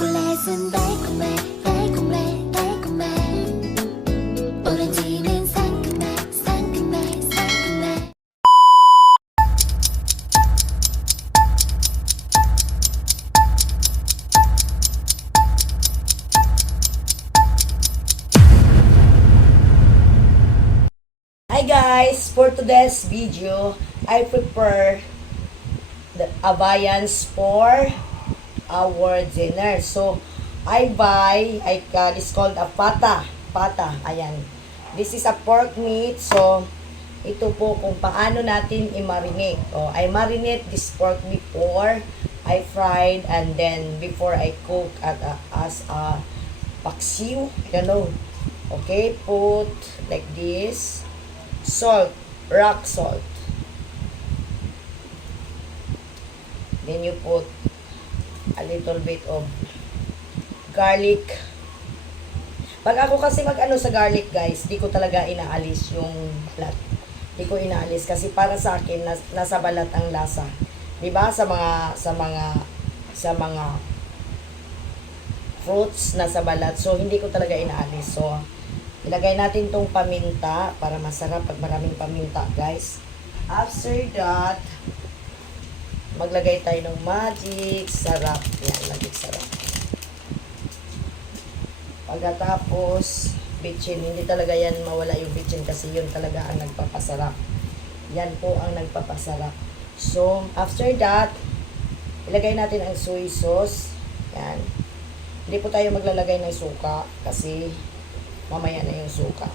초콜릿은 달콤해 달콤해 달콤해 오렌지는 상큼해 상큼해 상큼해. Hi guys! For today's video, I prepare the viands for our dinner. So, it's called a pata. Pata, ayan. This is a pork meat. So, ito po kung paano natin i-marinate. I marinate this pork before I fried and then before I cook as a paksiw. You know. Okay, put like this. Salt, rock salt. Then you put a little bit of garlic. Pag ako kasi mag-ano sa garlic, guys, di ko talaga inaalis yung balat. Di ko inaalis kasi para sa akin nasa balat ang lasa. 'Di ba? Sa mga fruits nasa balat. So hindi ko talaga inaalis. So ilagay natin tong paminta para masarap pag maraming paminta, guys. After that, maglagay tayo ng magic sarap. Yan, magic sarap. Pagkatapos, bitchin. Hindi talaga yan mawala yung bitchin kasi yun talaga ang nagpapasarap. Yan po ang nagpapasarap. So, after that, ilagay natin ang soy sauce. Yan. Hindi po tayo maglalagay ng suka kasi mamaya na yung suka.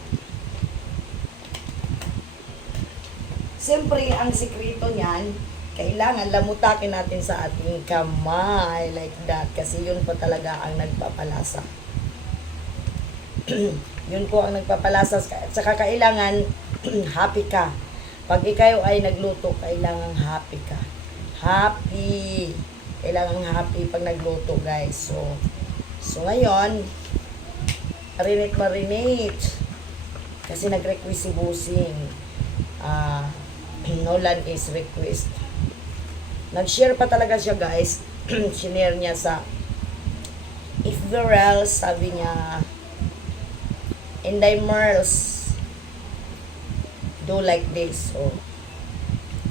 Siyempre, ang sikreto niyan, kailangan lamutakin natin sa ating kamay like that kasi yun po talaga ang nagpapalasa. Yun po ang nagpapalasa. At saka kailangan happy ka. Pag ikaw ay nagluto, kailangan happy ka. Happy. Kailangan happy pag nagluto, guys. So ngayon, marinate. Kasi nag-request si Busing. Nolan is request. Nag-share pa talaga siya, guys. Shinare niya sa if girls, sabi niya, Inday Merls do like this. So,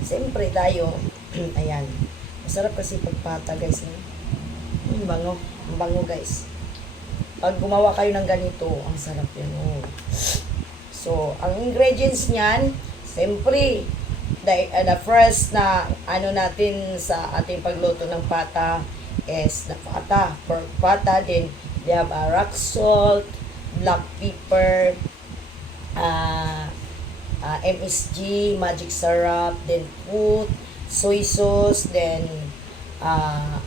siyempre tayo, ayan. Masarap kasi pagpata, guys. Ang bango. Ang bango, guys. Pag gumawa kayo ng ganito, ang sarap yan. Oh. So, ang ingredients niyan, siyempre, the first na ano natin sa ating pagluto ng pata is the pata, pork pata. Then, they have a rock salt, black pepper, MSG, magic syrup, then put soy sauce, then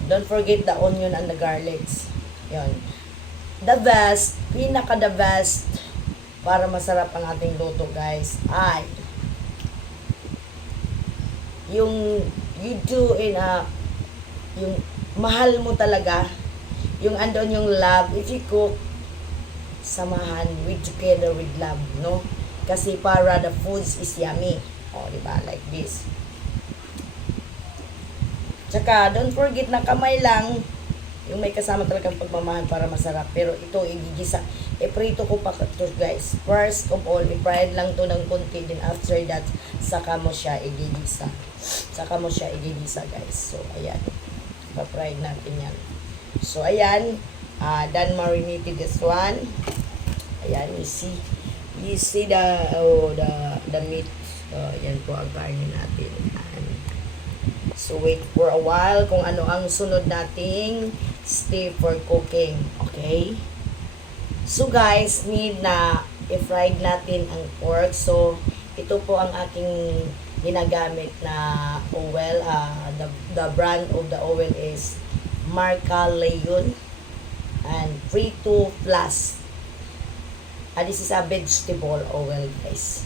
don't forget the onion and the garlics. Yun. The best, the best para masarap ang ating luto, guys, ay yung you do in yung mahal mo talaga, yung andon yung love. If you cook, samahan with together with love, no? Kasi para the foods is yummy. Diba? Like this. Tsaka, don't forget na kamay lang yung may kasama talagang pagmamahal para masarap. Pero ito, igigisa. Iprito ko pa ito, guys. First of all, i-fried lang to ng konti. Then after that, saka mo siya igigisa. Guys. So, ayan. Pa-fried natin yan. So, ayan. Done marinated this one. Ayan, you see. You see the meat. Yan po ang karne natin. So, wait for a while kung ano ang sunod nating step for cooking. Okay? So, guys, need na i-fried natin ang pork. So, ito po ang aking ginagamit na oil. The brand of the oil is Marca Leon and Frito Plus. This is a vegetable oil, guys.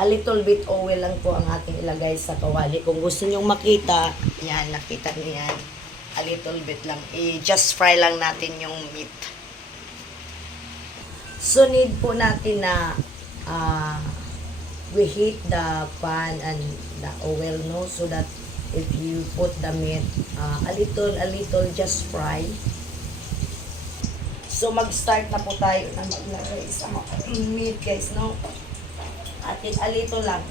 A little bit oil lang po ang ating ilagay sa kawali. Kung gusto nyong makita, yan, nakita nyo yan. A little bit lang. Just fry lang natin yung meat. So, need po natin na we heat the pan and the oil, no? So that if you put the meat a little, just fry. So, mag-start na po tayo na maglagay sa meat, guys, no? At a little lang.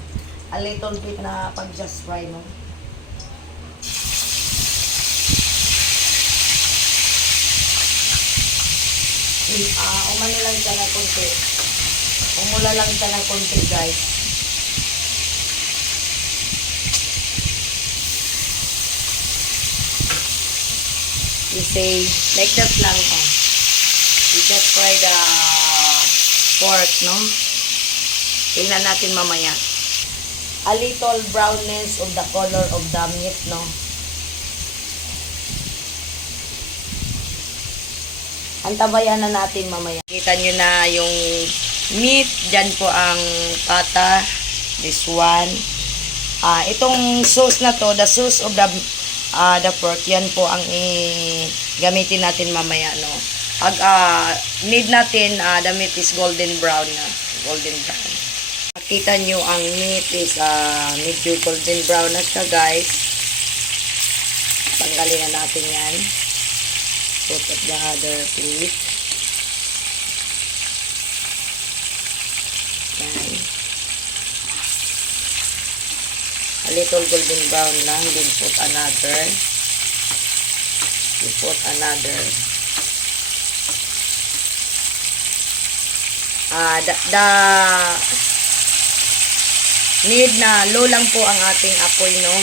A little bit na pag-just fry, no? Umano lang siya ng konti. Umula lang siya ng konti, guys. You say, like that lang, oh. You just fry the pork, no? Tingnan natin mamaya. A little brownness of the color of the meat, no? Antabayan na natin mamaya. Kita nyo na yung meat. Diyan po ang pata. This one. Itong sauce na to, the sauce of the pork, yan po ang gamitin natin mamaya, no? Pag need natin, the meat is golden brown na. Golden brown. Makita nyo ang meat is medyo golden brown na siya, guys. Tanggalin na natin yan. Put at the other plate. Yan. A little golden brown lang. Then put another. You put another. The need na low lang po ang ating apoy, no?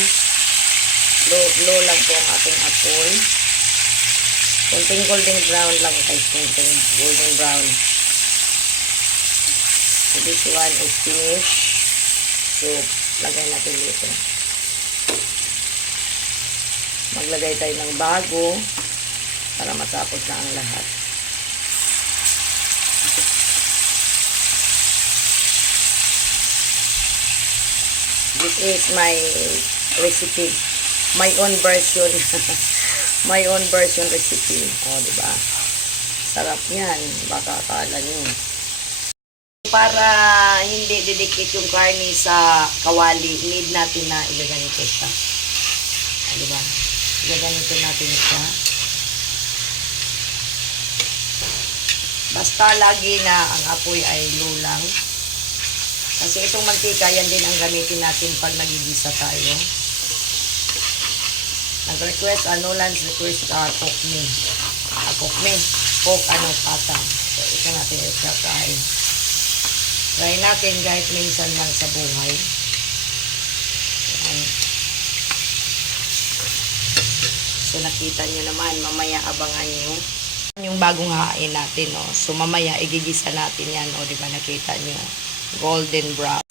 Low lang po ang ating apoy. Konting golden brown lang, guys. Konting golden brown. So, this one is finished. So, lagay natin dito. Maglagay tayo ng bago para matapos na ang lahat. This is my recipe. My own version. My own version recipe. O, diba? Sarap yan. Baka akala nyo. Para hindi didikit yung karne sa kawali, need natin na igaganito siya. O, diba? Igaganito natin siya. Basta lagi na ang apoy ay low lang. Kasi itong mantika, yan din ang gamitin natin pag nagigisa tayo. Nag-request, Nolans request, cook me. Cook me. Cook, pata. So, ito natin i-try. Try natin kahit minsan lang sa buhay. Yan. So, nakita nyo naman, mamaya abangan nyo yung bagong hain natin, no? So, mamaya igigisa natin yan, o, diba nakita nyo? Golden brown.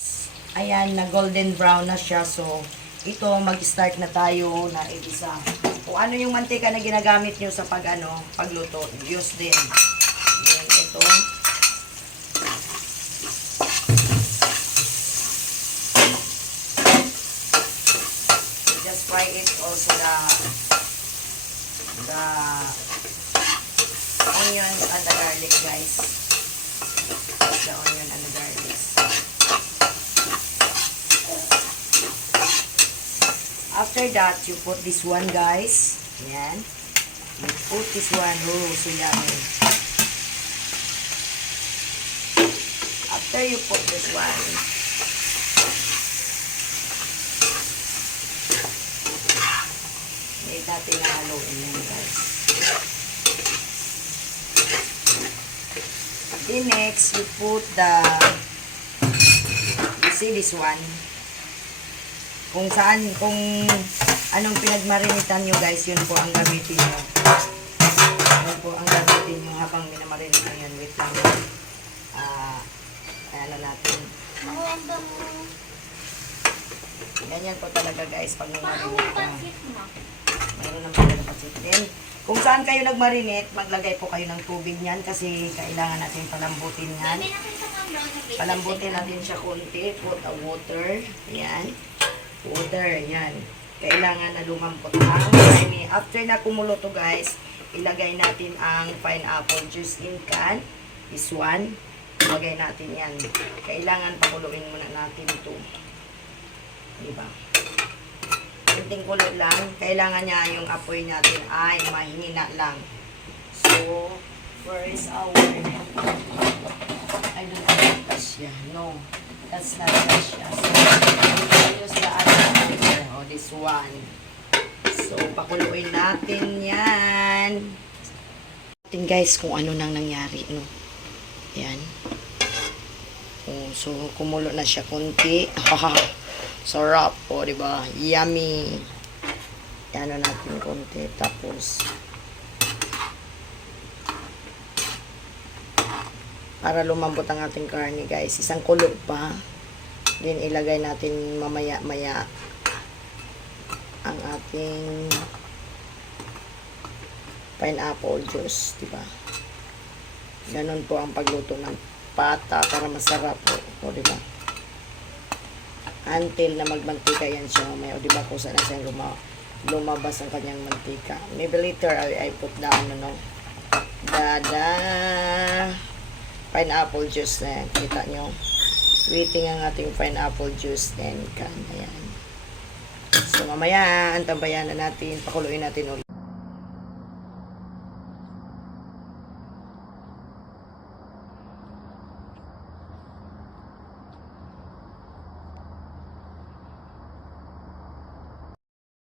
Ayan, na golden brown na siya. So, ito, mag-start na tayo na igisa. Kung ano yung mantika na ginagamit nyo sa pagluto, use din. Then, ito. Just fry it also the onions and the garlic, guys. The onion and the garlic. After that, you put this one, guys. Ayan. You put this one. Oh, so yummy. After you put this one, need natin na haluin yan, guys. Then next, you put you see this one? Kung anong pinagmarinitan nyo, guys, yun po ang gamitin nyo. Yun po ang gamitin nyo habang minamarinitan yan. Wait lang. Ano natin. Ganyan po talaga, guys, pag namarinate ka. Mayroon naman talaga pasit. Kung saan kayo nagmarinate, maglagay po kayo ng tubig niyan kasi kailangan natin palambutin yan. Palambutin natin siya konti. Put a water. Ayan. Water, yan. Kailangan na lumampot ang karne. After na kumulo to, guys, ilagay natin ang pineapple juice in can. This one. Ilagay natin yan. Kailangan pakuluin muna natin ito. Diba? And konting kulo lang. Kailangan niya yung apoy natin ay mahina lang. So, where is our... I don't know if that's siya. No, that's not siya. So, we use the other one. Oh, this one. So, pakuluin natin yan. Natin guys kung ano nang nangyari, no? Yan. Oh, so, kumulo na siya konti. Sarap po, di ba? Yummy. Yan na natin konti. Tapos, para lumambot ang ating karne, guys. Isang kulo pa. Then, ilagay natin mamaya-maya ang ating pineapple juice, di ba? Ganun po ang pagluto ng pata para masarap po. O, di ba? Until na magmantika yan siya mamaya. O, di ba? Kung saan na siya lumabas ang kanyang mantika. Maybe later, I put down, ano, pineapple juice na yan. Kita nyo? Waiting ang ating pineapple juice. Then, ayan. So, mamaya, antabayan na natin. Pakuluin natin ulit.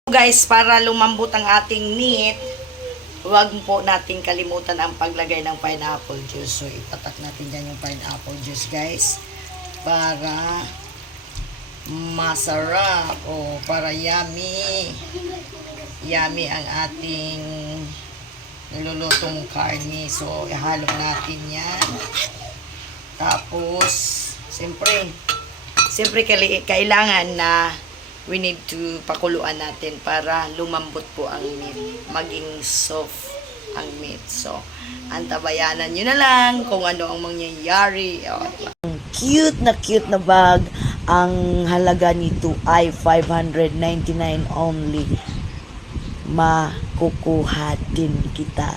Guys, para lumambot ang ating meat, huwag po natin kalimutan ang paglagay ng pineapple juice. So, itatak natin dyan yung pineapple juice, guys. Para masarap. O, para yummy. Yummy ang ating nilulutong karne. So, ihalo natin yan. Tapos, siyempre kailangan na we need to pakuluan natin para lumambot po ang meat. Maging soft ang meat. So, antabayanan nyo na lang kung ano ang mangyayari. O, diba? Cute na bag. Ang halaga nito ay 599 only. Makukuha din kita.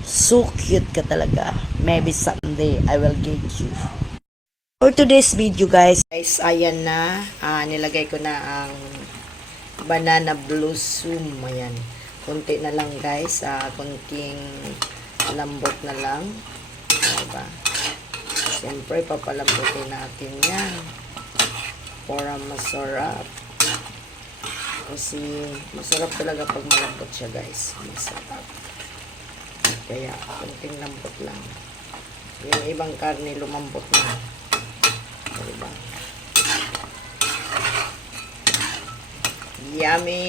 So cute ka talaga. Maybe someday I will get you. For today's video, guys, ayan na. Nilagay ko na ang banana blossom. Ayan. Kunti na lang, guys. Kunting lambot na lang. Diba? Siyempre, papalambutin natin yan. Para masarap. Kasi, masarap talaga pag malambot siya, guys. Masarap. Kaya, kunting lambot lang. Yung ibang karne, lumambot na. Diba? Yummy!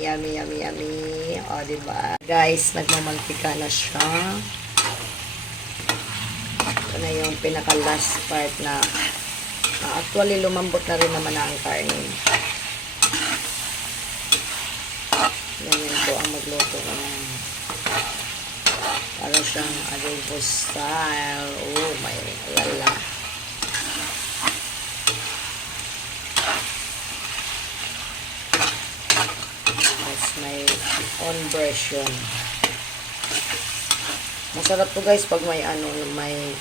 Yummy, yummy, yummy. O, diba? Guys, nagmamantika na siya. Ito na yung pinaka-last part na actually, lumambot na rin naman ang karne. Ganyan po ang magluto ko ng para siyang adobo style. Oh, may lala. May own version. Masarap to, guys, pag may may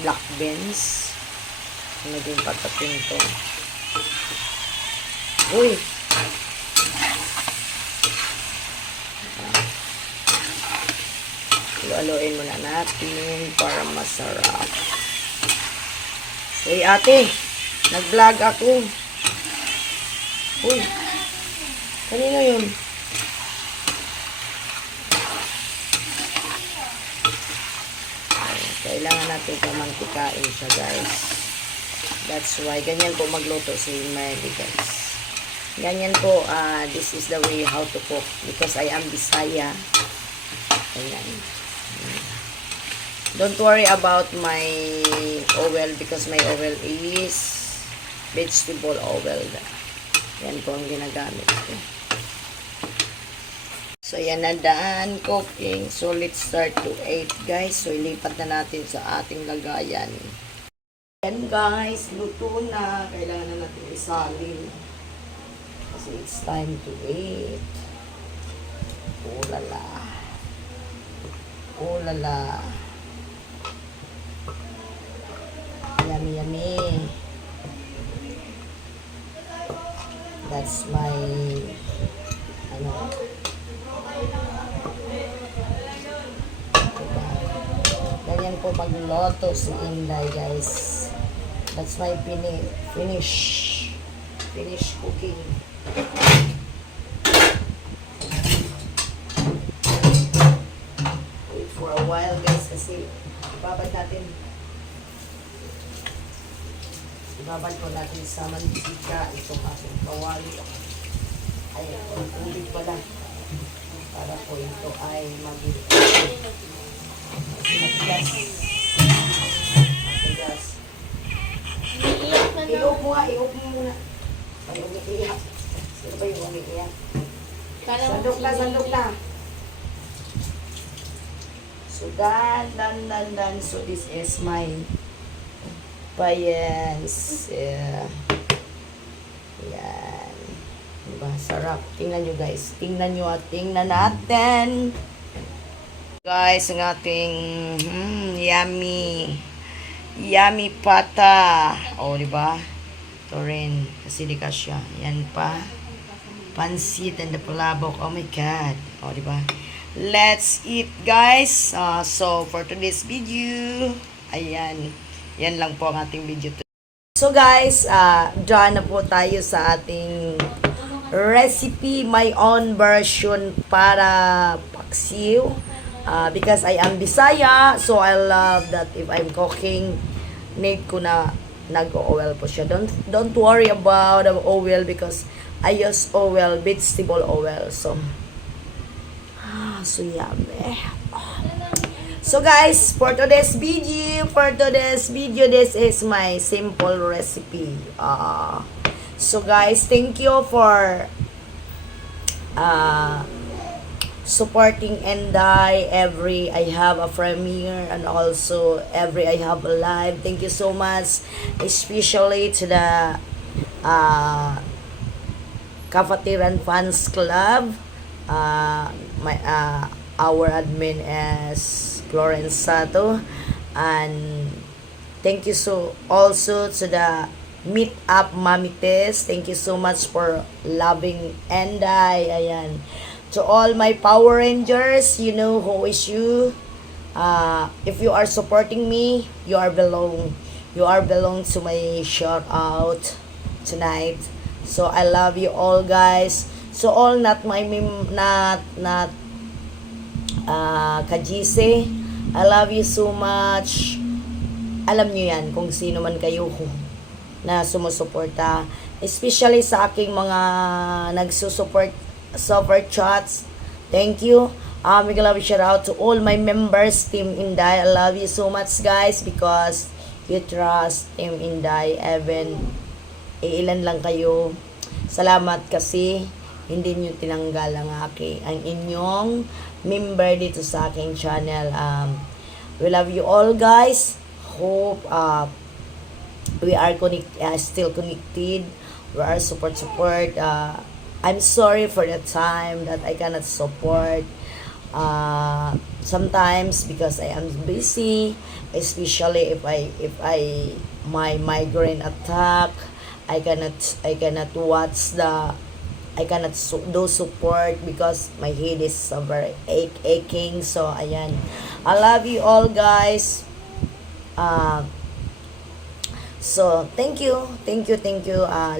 black beans. Naging patatin to. Uy! Haluin muna natin para masarap. Uy, ate! Nag-vlog ako. Uy! Kanino yun? Kailangan natin pamantikain siya, guys. That's why, ganyan po magluto si Merly, guys. Ganyan po, this is the way how to cook. Because I am Bisaya. Ayan. Don't worry about my oil because my oil is vegetable oil. Yan po ang ginagamit ko. So, yan na daan cooking. So, let's start to 8, guys. So, ilipat na natin sa ating lagayan. Yan, guys. Luto na. Kailangan na natin isalin. Kasi it's time to eat. Oh, lala. Oh, lala. Yummy, yummy. That's my, ano, diba? Ganyan po magluto si Inday, guys. That's my finish cooking. Wait for a while, guys, kasi ibabad ko natin sa mantika itong ating kawali. Ay, ang tubig pala. Para po ito ay maging matigas. Iup mo muna. Ay, umiiyak. Sino ba yung umiiyak? Sandok na. So, dan. So, this is my payans. Yan. Diba? Sarap. Tingnan nyo, guys. Tingnan nyo at tingnan natin. Guys, ang ating yummy pata. O, diba? Ito rin. Kasi di ka siya. Yan pa. Pansit and the palabok. Oh my God. O, diba? Let's eat, guys. So, for today's video, ayan. Yan lang po ang ating video. So, guys, dyan na po tayo sa ating recipe. My own version para paksiw. Because I am Bisaya, so I love that if I'm cooking, need ko na nag-oil po siya. Don't worry about the oil because I use oil, vegetable oil. So yummy. So guys, for today's video, this is my simple recipe. So guys, thank you for supporting Enday every I have a premiere and also every I have a live. Thank you so much, especially to the Kafatiran Fans Club. Our admin is Florence Sato, and thank you so also to the Meet Up Mamites. Thank you so much for loving Enday. Ayan. To all my Power Rangers, you know who is you. If you are supporting me, you are belong to my shout out tonight. So I love you all, guys. So all not Kajise, I love you so much. Alam nyo yan kung sino man kayo na sumusuporta, especially sa aking mga nagsusupport super chats. Thank you. Big love shout out to all my members, Team Inday. I love you so much, guys, because you trust Team Inday. Even ilan lang kayo. Salamat kasi hindi nyo tinanggal ang inyong member dito sa aking channel. We love you all, guys. Hope we are still connected. We are support. I'm sorry for the time that I cannot support. Sometimes because I am busy, especially if my migraine attack, I cannot do support because my head is very aching. So ayan, I love you all, guys. So thank you.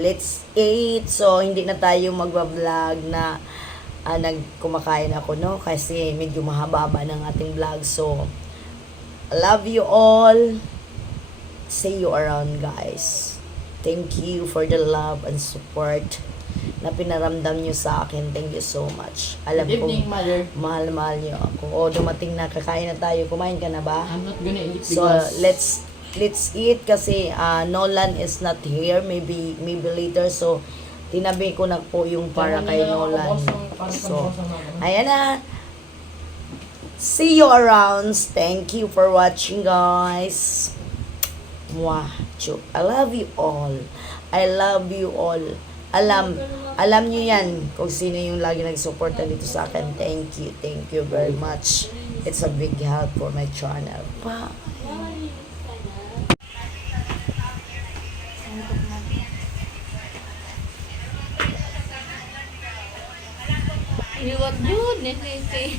Let's eat. So hindi na tayo magba-vlog na nagkumakain ako, no, kasi medyo mahaba ng ating vlog. So I love you all. See you around, guys. Thank you for the love and support na pinaramdam nyo sa akin. Thank you so much. Alam ko, mahal nyo ako. O, dumating na, kakain na tayo. Kumain ka na ba? I'm not gonna eat So, because let's eat kasi Nolan is not here. Maybe later. So, tinabi ko na po yung para kay Nolan. So, ayan na. See you around. Thank you for watching, guys. Mwah. I love you all. Alam nyo yan kung sino yung lagi nagsuporta dito sa akin. Thank you very much. It's a big help for my channel. Bye. Liwat yun, eh.